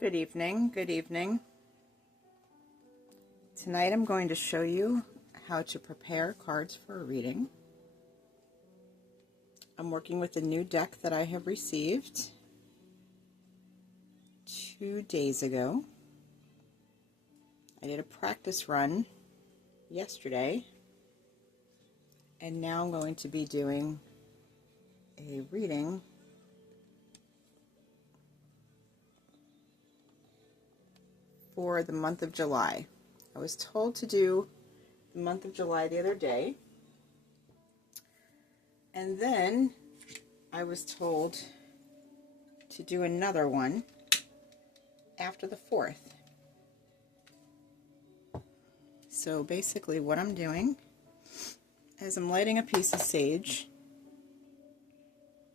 Good evening, good evening. Tonight I'm going to show you how to prepare cards for a reading. I'm working with a new deck that I have received 2 days ago. I did a practice run yesterday, and now I'm going to be doing a reading for the month of July. I was told to do the month of July the other day, and then I was told to do another one after the 4th. So basically what I'm doing is I'm lighting a piece of sage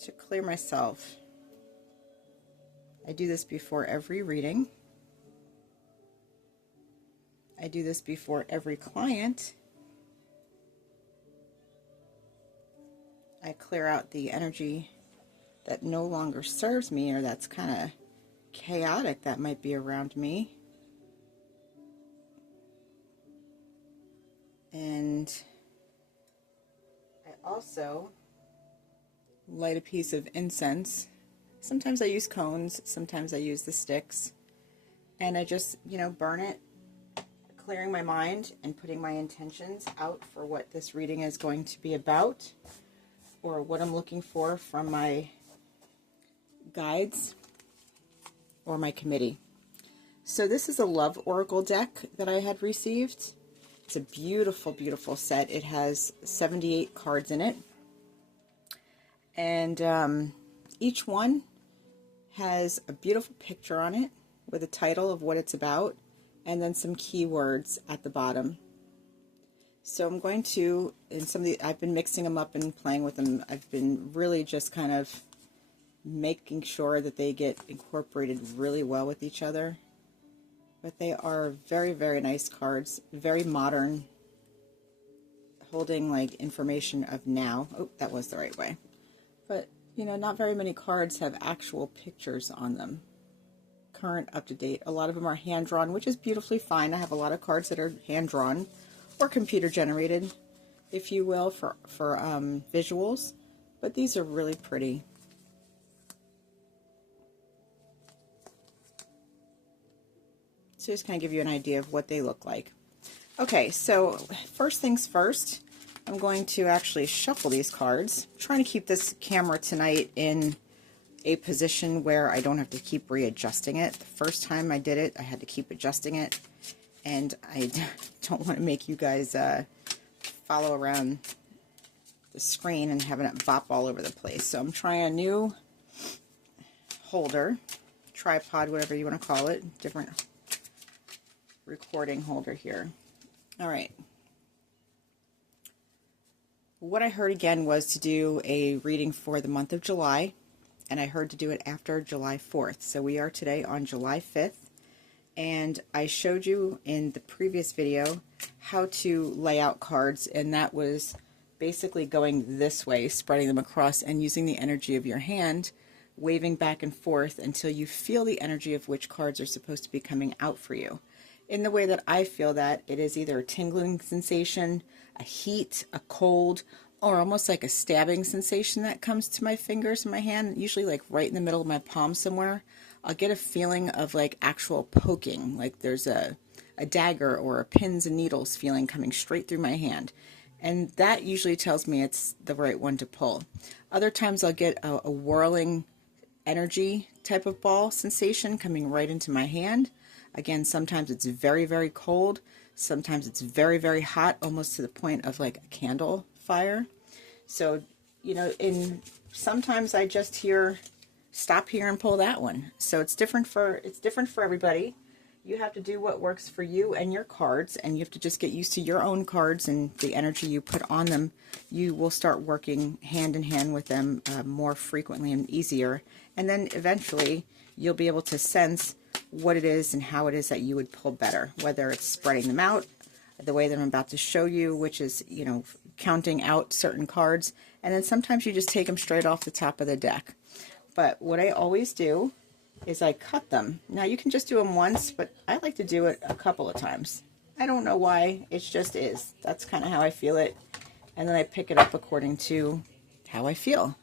to clear myself. I do this before every reading. I do this before every client. I clear out the energy that no longer serves me or that's kind of chaotic that might be around me. And I also light a piece of incense. Sometimes I use cones, sometimes I use the sticks. And I just, burn it, clearing my mind and putting my intentions out for what this reading is going to be about, or what I'm looking for from my guides or my committee. So this is a Love Oracle deck that I had received. It's a beautiful, beautiful set. It has 78 cards in it. And each one has a beautiful picture on it with a title of what it's about, and then some keywords at the bottom. So I'm going to, I've been mixing them up and playing with them. I've been really just kind of making sure that they get incorporated really well with each other. But they are very, very nice cards, very modern, holding like information of now. Oh, that was the right way. But, not very many cards have actual pictures on them. Current, up to date. A lot of them are hand drawn, which is beautifully fine. I have a lot of cards that are hand drawn or computer generated, if you will, for visuals. But these are really pretty. So just kind of give you an idea of what they look like. Okay, so first things first, I'm going to actually shuffle these cards. I'm trying to keep this camera tonight in a position where I don't have to keep readjusting it. The first time I did it, I had to keep adjusting it, and I don't want to make you guys follow around the screen and having it bop all over the place. So I'm trying a new holder, tripod, whatever you want to call it, different recording holder here. All right. What I heard again was to do a reading for the month of July, and I heard to do it after July 4th. So we are today on July 5th, and I showed you in the previous video how to lay out cards, and that was basically going this way, spreading them across and using the energy of your hand, waving back and forth until you feel the energy of which cards are supposed to be coming out for you. In the way that I feel that, it is either a tingling sensation, a heat, a cold, or almost like a stabbing sensation that comes to my fingers and my hand, usually like right in the middle of my palm somewhere. I'll get a feeling of like actual poking, like there's a dagger or a pins and needles feeling coming straight through my hand. And that usually tells me it's the right one to pull. Other times I'll get a whirling energy type of ball sensation coming right into my hand. Again, sometimes it's very, very cold. Sometimes it's very, very hot, almost to the point of like a candle fire. So, sometimes I just stop here and pull that one. So it's different for everybody. You have to do what works for you and your cards, and you have to just get used to your own cards and the energy you put on them. You will start working hand in hand with them more frequently and easier. And then eventually you'll be able to sense what it is and how it is that you would pull better, whether it's spreading them out the way that I'm about to show you, which is, counting out certain cards, and then sometimes you just take them straight off the top of the deck. But what I always do is I cut them. Now you can just do them once, but I like to do it a couple of times. I don't know why, it just is. That's kind of how I feel it. And then I pick it up according to how I feel.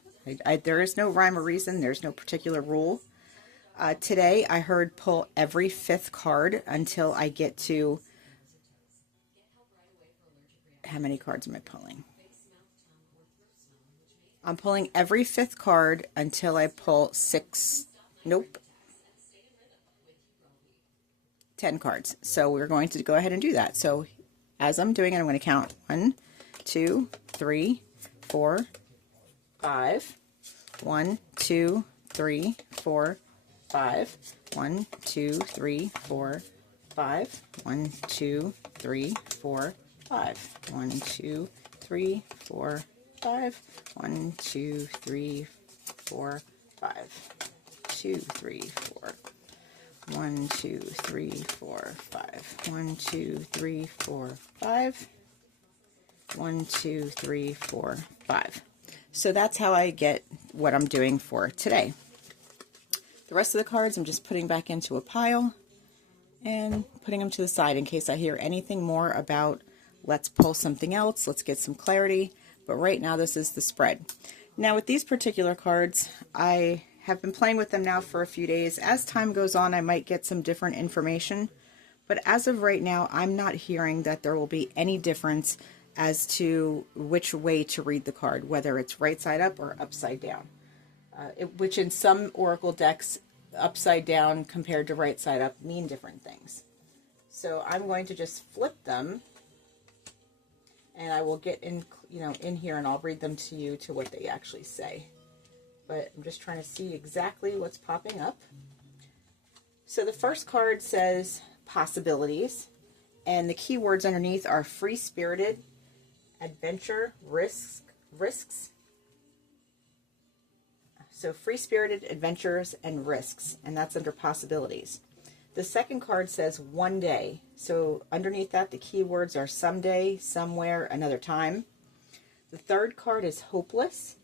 There is no rhyme or reason. There's no particular rule. Today I heard pull every 5th card until I get to, how many cards am I pulling? I'm pulling every 5th card until I pull 6, nope, 10 cards. So we're going to go ahead and do that. So as I'm doing it, I'm going to count 1, 2, 3, 4, 5. 1, 2, 3, 4, 5. 1, 2, 3, 4, 5. 1, 2, 3, 4, 5. 1, 2, 3, 4, 5. 1, 2, 3, 4, 5. 2, 3, 4. 1, 2, 3, 4, 5. 1, 2, 3, 4, 5. 1, 2, 3, 4, 5. So that's how I get what I'm doing for today. The rest of the cards I'm just putting back into a pile and putting them to the side in case I hear anything more about let's pull something else, let's get some clarity. But right now this is the spread. Now with these particular cards, I have been playing with them now for a few days. As time goes on, I might get some different information. But as of right now, I'm not hearing that there will be any difference as to which way to read the card, whether it's right side up or upside down, which in some Oracle decks, upside down compared to right side up mean different things. So I'm going to just flip them, and I will get in, in here, and I'll read them to you to what they actually say. But I'm just trying to see exactly what's popping up. So the first card says possibilities, and the keywords underneath are free-spirited, adventure, risks. So free-spirited, adventures, and risks, and that's under possibilities. The second card says one day. So underneath that, the keywords are someday, somewhere, another time. The third card is hopeless,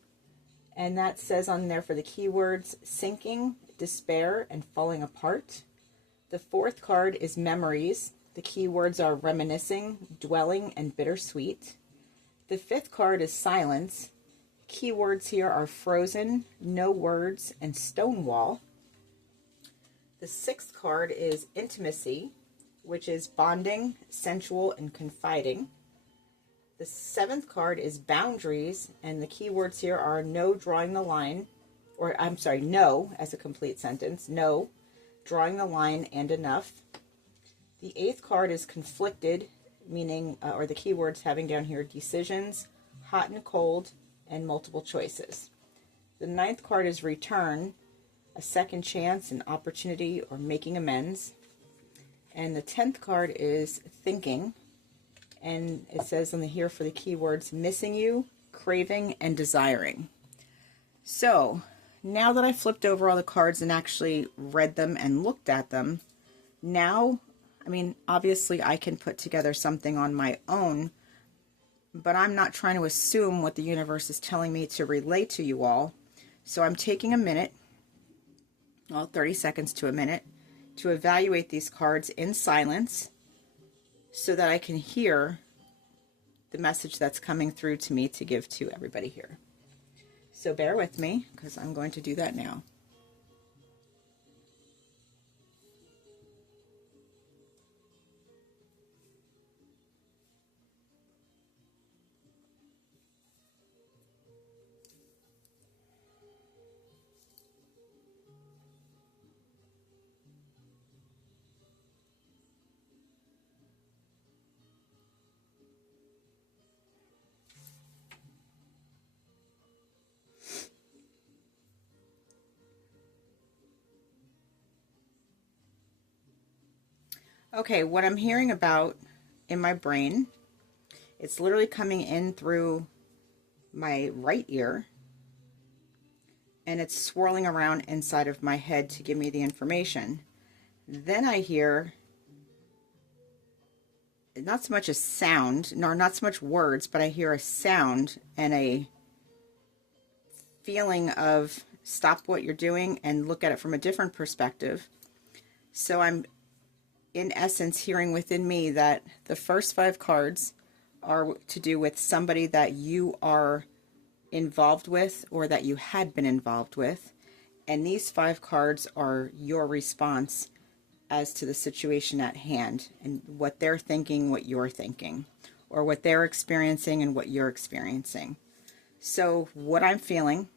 and that says on there for the keywords sinking, despair, and falling apart. The fourth card is memories. The keywords are reminiscing, dwelling, and bittersweet. The fifth card is silence. Keywords here are frozen, no words, and stonewall. The sixth card is intimacy, which is bonding, sensual, and confiding. The seventh card is boundaries, and the keywords here are no, drawing the line, or I'm sorry, no as a complete sentence, no, drawing the line, and enough. The eighth card is conflicted, meaning, or the keywords having down here decisions, hot and cold, and multiple choices. The ninth card is return, a second chance, an opportunity, or making amends. And the 10th card is thinking, and it says on the here for the keywords missing you, craving, and desiring. So now that I flipped over all the cards and actually read them and looked at them, now, I mean, obviously I can put together something on my own, but I'm not trying to assume what the universe is telling me to relay to you all. So I'm taking a minute, well, 30 seconds to a minute, to evaluate these cards in silence so that I can hear the message that's coming through to me to give to everybody here. So bear with me, because I'm going to do that now. Okay, what I'm hearing about in my brain, it's literally coming in through my right ear, and it's swirling around inside of my head to give me the information. Then I hear not so much a sound, nor not so much words, but I hear a sound and a feeling of stop what you're doing and look at it from a different perspective. So I'm, in essence, hearing within me that the first 5 cards are to do with somebody that you are involved with or that you had been involved with. And these 5 cards are your response as to the situation at hand and what they're thinking, what you're thinking, or what they're experiencing and what you're experiencing. So what I'm feeling,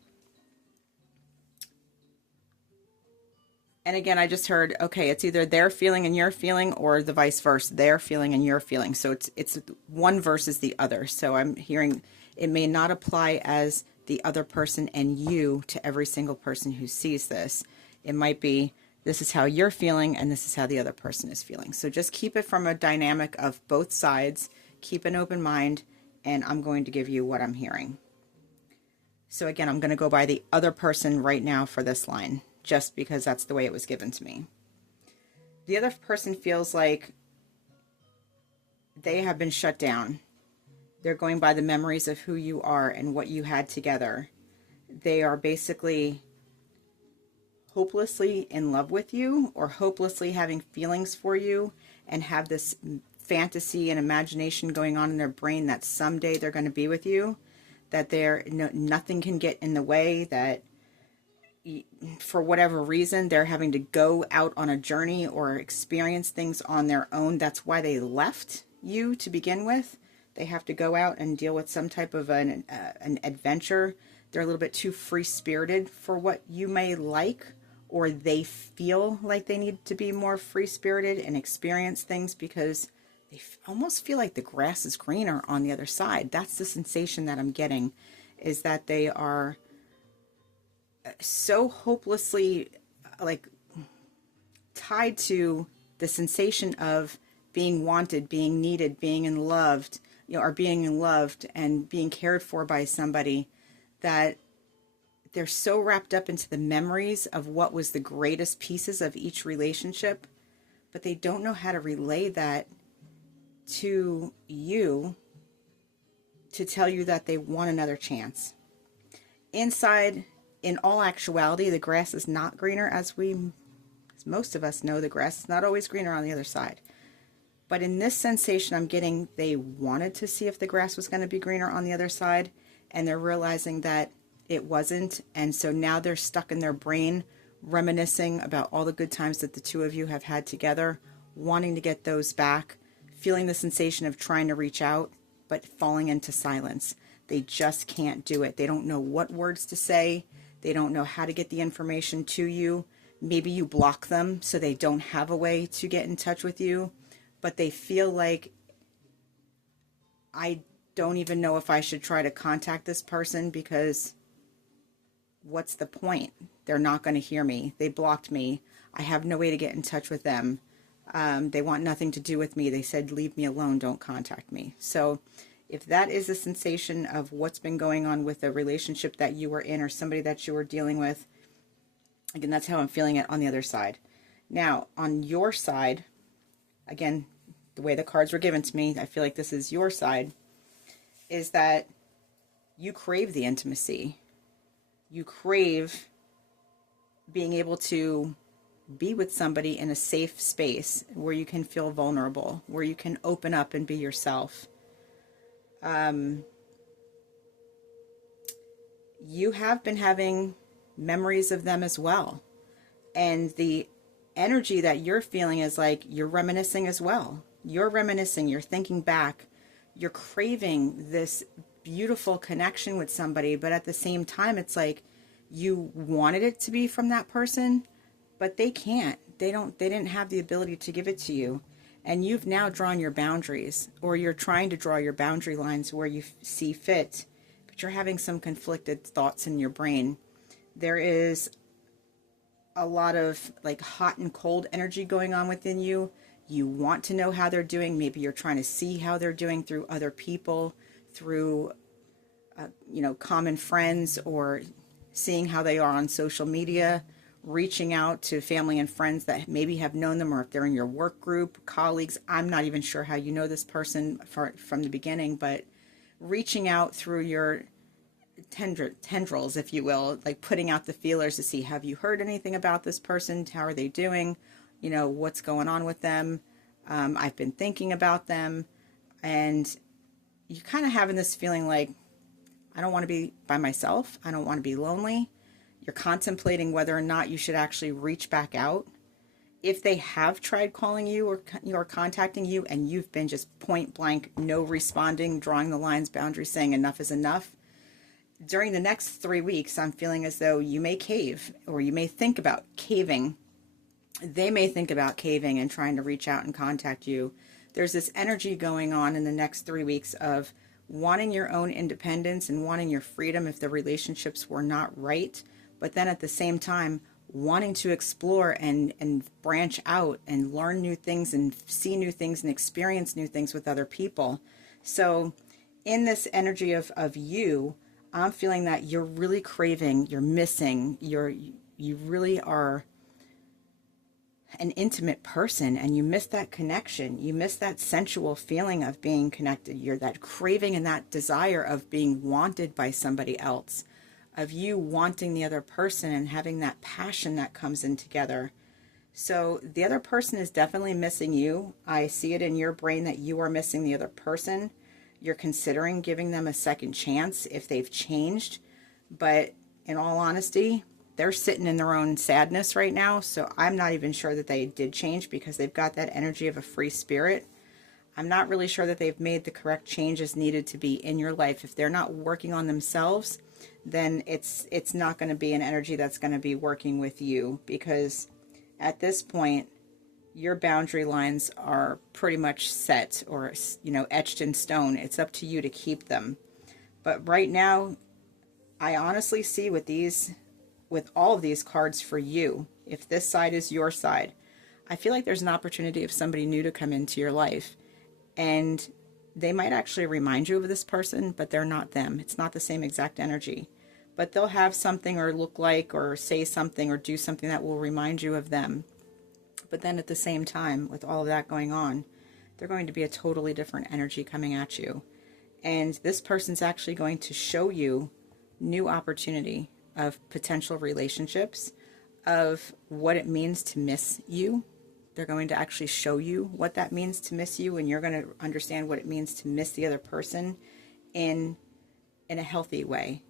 and again, I just heard, okay, it's either they're feeling and you're feeling, or the vice versa, they're feeling and you're feeling. So it's one versus the other. So I'm hearing it may not apply as the other person and you to every single person who sees this. It might be, this is how you're feeling and this is how the other person is feeling. So just keep it from a dynamic of both sides. Keep an open mind, and I'm going to give you what I'm hearing. So again, I'm going to go by the other person right now for this line, just because that's the way it was given to me. The other person feels like they have been shut down. They're going by the memories of who you are and what you had together. They are basically hopelessly in love with you, or hopelessly having feelings for you, and have this fantasy and imagination going on in their brain that someday they're going to be with you, that nothing can get in the way, that for whatever reason they're having to go out on a journey or experience things on their own. That's why they left you to begin with. They have to go out and deal with some type of an adventure. They're a little bit too free-spirited for what you may like, or they feel like they need to be more free-spirited and experience things because they almost feel like the grass is greener on the other side. That's the sensation that I'm getting, is that they are so hopelessly like tied to the sensation of being wanted, being needed, being in loved, or being in loved and being cared for by somebody, that they're so wrapped up into the memories of what was the greatest pieces of each relationship, but they don't know how to relay that to you to tell you that they want another chance. Inside, in all actuality, the grass is not greener, as most of us know. The grass is not always greener on the other side. But in this sensation, I'm getting they wanted to see if the grass was going to be greener on the other side, and they're realizing that it wasn't. And so now they're stuck in their brain, reminiscing about all the good times that the two of you have had together, wanting to get those back, feeling the sensation of trying to reach out, but falling into silence. They just can't do it. They don't know what words to say. They don't know how to get the information to you. Maybe you block them so they don't have a way to get in touch with you, but they feel like, I don't even know if I should try to contact this person because what's the point? They're not going to hear me. They blocked me. I have no way to get in touch with them. They want nothing to do with me. They said, leave me alone. Don't contact me. So if that is a sensation of what's been going on with a relationship that you were in or somebody that you were dealing with, again, that's how I'm feeling it on the other side. Now, on your side, again, the way the cards were given to me, I feel like this is your side, is that you crave the intimacy. You crave being able to be with somebody in a safe space where you can feel vulnerable, where you can open up and be yourself. You have been having memories of them as well. And the energy that you're feeling is like you're reminiscing as well. You're reminiscing, you're thinking back, you're craving this beautiful connection with somebody, but at the same time, it's like you wanted it to be from that person, but they can't. They didn't have the ability to give it to you. And you've now drawn your boundaries, or you're trying to draw your boundary lines where you see fit, but you're having some conflicted thoughts in your brain. There is a lot of like hot and cold energy going on within you. You want to know how they're doing. Maybe you're trying to see how they're doing through other people, through common friends, or seeing how they are on social media, reaching out to family and friends that maybe have known them, or if they're in your work group, colleagues. I'm not even sure how you know this person from the beginning, but reaching out through your tendrils, if you will, like putting out the feelers to see, have you heard anything about this person? How are they doing? You know, what's going on with them? I've been thinking about them. And you kind of having this feeling like, I don't want to be by myself. I don't want to be lonely. You're contemplating whether or not you should actually reach back out. If they have tried calling you or contacting you and you've been just point blank, no responding, drawing the lines, boundaries, saying enough is enough, during the next 3 weeks, I'm feeling as though you may cave, or you may think about caving. They may think about caving and trying to reach out and contact you. There's this energy going on in the next 3 weeks of wanting your own independence and wanting your freedom if the relationships were not right, but then at the same time, wanting to explore and branch out and learn new things and see new things and experience new things with other people. So in this energy of you, I'm feeling that you're really craving, you're missing, you really are an intimate person, and you miss that connection. You miss that sensual feeling of being connected. You're that craving and that desire of being wanted by somebody else, of you wanting the other person and having that passion that comes in together. So the other person is definitely missing you. I see it in your brain that you are missing the other person. You're considering giving them a second chance if they've changed. But in all honesty, they're sitting in their own sadness right now. So I'm not even sure that they did change, because they've got that energy of a free spirit. I'm not really sure that they've made the correct changes needed to be in your life. If they're not working on themselves, then it's not going to be an energy that's going to be working with you, because at this point, your boundary lines are pretty much set, or, you know, etched in stone. It's up to you to keep them. But right now, I honestly see with all of these cards for you, if this side is your side, I feel like there's an opportunity of somebody new to come into your life, and they might actually remind you of this person, but they're not them. It's not the same exact energy, but they'll have something or look like or say something or do something that will remind you of them. But then at the same time, with all of that going on, they're going to be a totally different energy coming at you. And this person's actually going to show you new opportunity of potential relationships, of what it means to miss you. They're going to actually show you what that means to miss you, and you're going to understand what it means to miss the other person in a healthy way.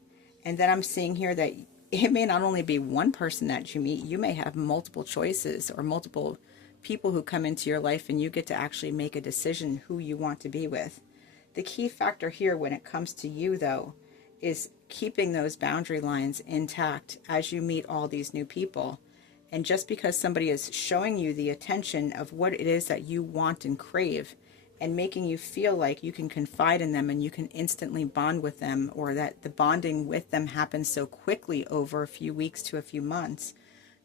And then I'm seeing here that it may not only be one person that you meet, you may have multiple choices or multiple people who come into your life, and you get to actually make a decision who you want to be with. The key factor here when it comes to you, though, is keeping those boundary lines intact as you meet all these new people. And just because somebody is showing you the attention of what it is that you want and crave, and making you feel like you can confide in them and you can instantly bond with them, or that the bonding with them happens so quickly over a few weeks to a few months,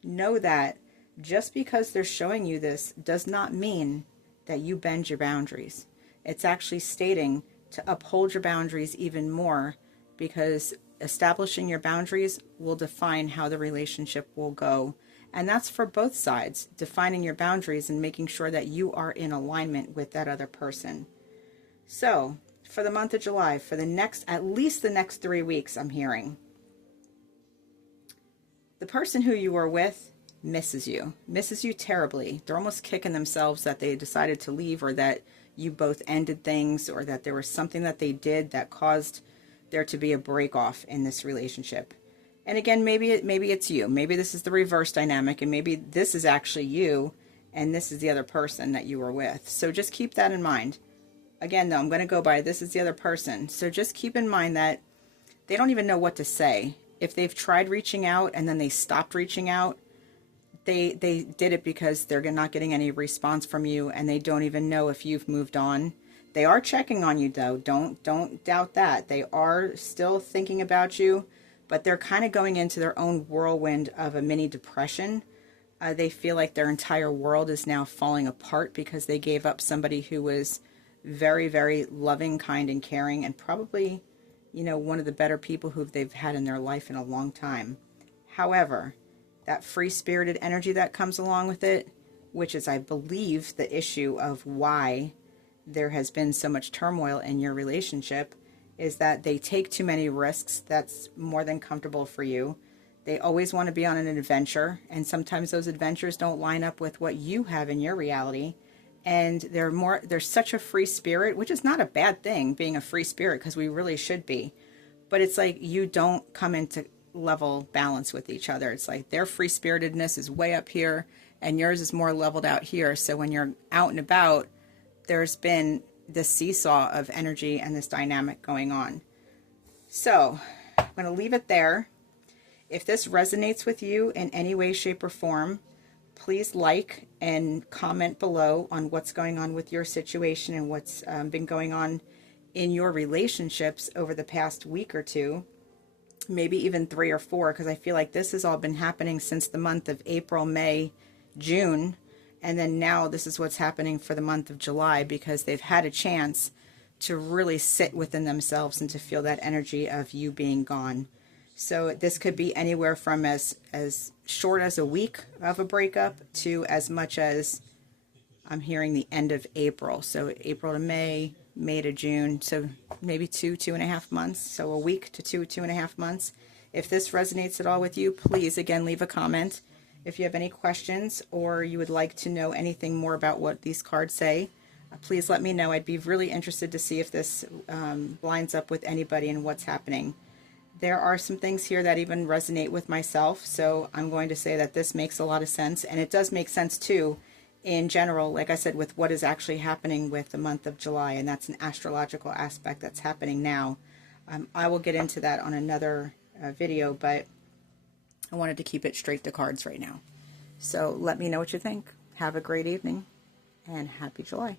know that just because they're showing you this does not mean that you bend your boundaries. It's actually stating to uphold your boundaries even more, because establishing your boundaries will define how the relationship will go. And that's for both sides, defining your boundaries and making sure that you are in alignment with that other person. So, for the month of July, for at least the next 3 weeks, I'm hearing, the person who you were with misses you terribly. They're almost kicking themselves that they decided to leave, or that you both ended things, or that there was something that they did that caused there to be a break off in this relationship. And again, maybe it's you. Maybe this is the reverse dynamic, and maybe this is actually you, and this is the other person that you were with. So just keep that in mind. Again, though, I'm going to go by this is the other person. So just keep in mind that they don't even know what to say. If they've tried reaching out and then they stopped reaching out, they did it because they're not getting any response from you, and they don't even know if you've moved on. They are checking on you, though. Don't doubt that. They are still thinking about you, but they're kind of going into their own whirlwind of a mini depression. They feel like their entire world is now falling apart because they gave up somebody who was very, very loving, kind, and caring, and probably, one of the better people who they've had in their life in a long time. However, that free-spirited energy that comes along with it, which is, I believe, the issue of why there has been so much turmoil in your relationship, is that they take too many risks that's more than comfortable for you. They always want to be on an adventure, and sometimes those adventures don't line up with what you have in your reality. And they're such a free spirit, which is not a bad thing, being a free spirit, because we really should be. But it's like you don't come into level balance with each other. It's like their free spiritedness is way up here and yours is more leveled out here. So when you're out and about, there's been this seesaw of energy and this dynamic going on. So I'm going to leave it there. If this resonates with you in any way, shape, or form, please like and comment below on what's going on with your situation and what's been going on in your relationships over the past week or two, maybe even 3 or 4, because I feel like this has all been happening since the month of April, May, June, and then now this is what's happening for the month of July, because they've had a chance to really sit within themselves and to feel that energy of you being gone. So this could be anywhere from as short as a week of a breakup to as much as, I'm hearing, the end of April. So April to May, May to June, so maybe 2.5 months. So a week to 2.5 months. If this resonates at all with you, please, again, leave a comment. If you have any questions or you would like to know anything more about what these cards say, please let me know. I'd be really interested to see if this lines up with anybody and what's happening. There are some things here that even resonate with myself, so I'm going to say that this makes a lot of sense, and it does make sense too in general, like I said, with what is actually happening with the month of July, and that's an astrological aspect that's happening now. I will get into that on another video, but I wanted to keep it straight to cards right now. So let me know what you think. Have a great evening, and happy July.